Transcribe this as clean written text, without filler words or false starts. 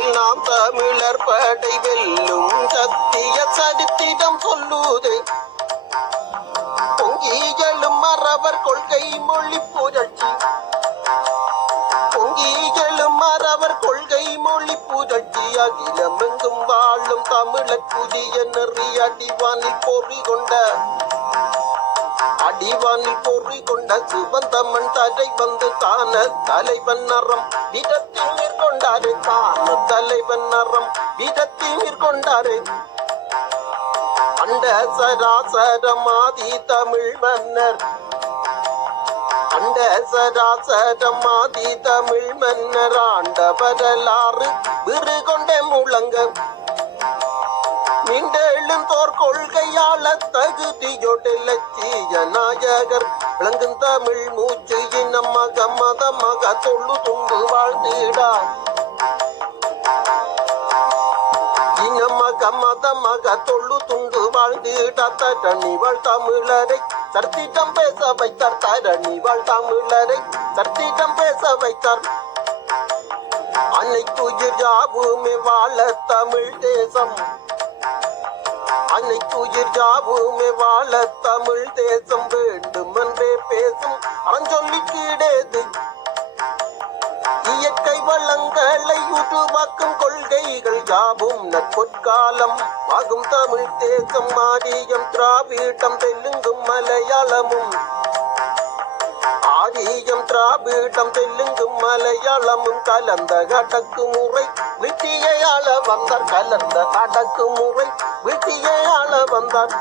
உலகில் நாம் தமிழர் படை வெல்லும் சத்திய சரித்திரம் சொல்லுதே. பொங்கி எழும் மறவர் கொள்கை மொழி புரட்சி, பொங்கி எழும் மறவர் கொள்கை மொழி புரட்சி. அகிலமெங்கும் வாழும் தமிழர் புதிய நெறி அடிவானில் பொறி கொண்ட சுபந்தமன் தடை வந்து தான தலைவன் அறம் விதத்தில் மேற்கொண்டாரு, தான தலைவன் அறம் விதத்தில் மேற்கொண்டாரு. அண்ட சராசரமாதி தமிழ் மன்னர், அண்ட சராசரமாதி தமிழ் மன்னர் ஆண்ட வரலாறு விரு கொண்ட முழங்க மீண்டெழும் தோர் கொள்கையாள தகுதியோடு லட்சிய நாயகர் விளங்கும் தமிழ் மூச்சு இனம் மதமாக தொழு துண்டு வாழ்ந்திடா, இனமாக மதமாக தொழு துண்டு வாழ்ந்திடா. தரணி வாழ் தமிழரை சர்த்திடம் பேச வைத்தார், தரணி வாழ் தமிழரை சர்த்திடம் பேச வைத்தார். அனைத்துயிர் யாவுமே வாழ தமிழ் தேசம், அனைத்துயிர் யாவுமே வாழ தமிழ் தேசம் வேண்டும் என்றே பேசும் அறஞ்சொல்லி கிடையாது. இயற்கை வளங்களை உருவாக்கும் கொள்கைகள் யாவும் நற்பொற்காலம் ஆகும் தமிழ் தேசம். ஆரியம் திராவிடம் தெலுங்கும் மலையாளமும், ஆரியம் திராவிடம் தெலுங்கும் மலையாளமும் கலந்த அடக்குமுறை வீட்டியை ஆள வந்தார், கலந்த அடக்குமுறை வீட்டியை ஆள வந்தார்.